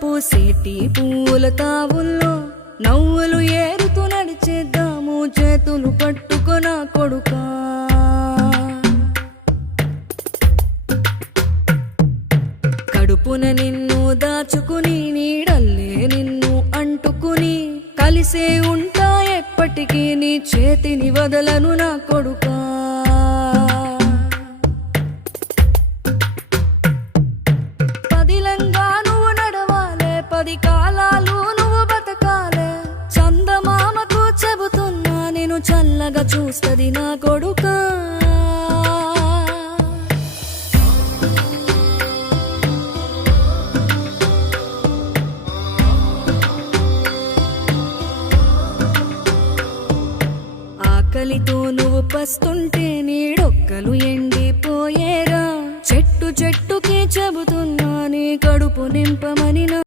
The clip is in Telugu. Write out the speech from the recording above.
పూసేటి పూల తావుల్లో నవ్వులు ఏరుతూ నడిచేద్దాము చేతులు పట్టుకొన కొడుకా. కడుపున నిన్ను దాచుకుని నీడల్లే నిన్ను అంటుకుని కలిసే ఉంటా ఎప్పటికీ నీ చేతిని వదలను నా కొడుకా. పదిలంగా నువ్వు నడవాలే, 10 కాలాలు నువ్వు బతకాలే. చందమామకు చెబుతున్నా నేను చల్లగా చూస్తది నా కొడుకా. ఆకలితో నువ్వు పస్తుంటే నీడొక్కలు ఎండిపోయేరా. చెట్టు చెట్టుకి చెబుతున్నా నీ కడుపు నింపమని.